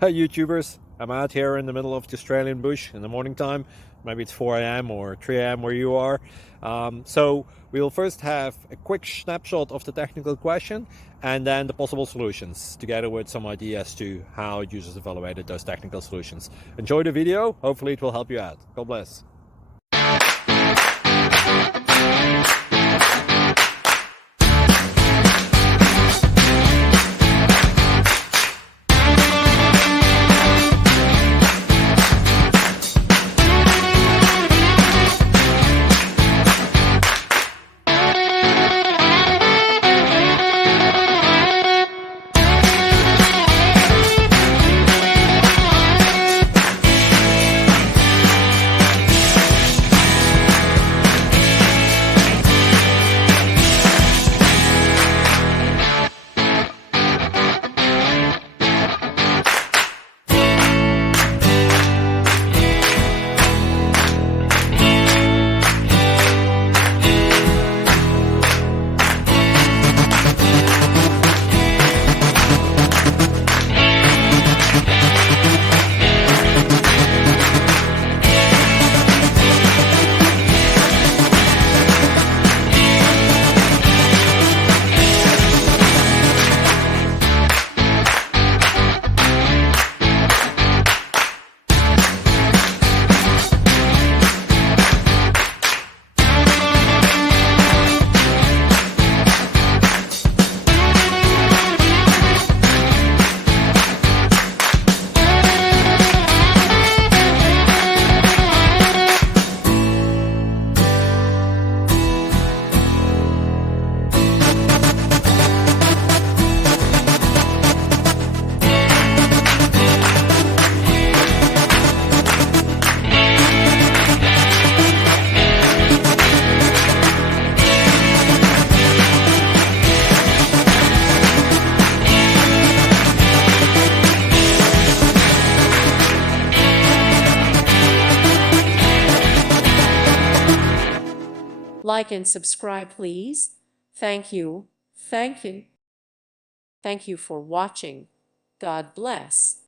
Hey YouTubers, I'm out here in the middle of the Australian bush in the morning time. Maybe it's 4 a.m. or 3 a.m. where you are. So we'll first have a quick snapshot of the technical question and then the possible solutions, together with some ideas to how users evaluated those technical solutions. Enjoy the video, hopefully it will help you out. God bless. Like and subscribe, please. Thank you. Thank you. Thank you for watching. God bless.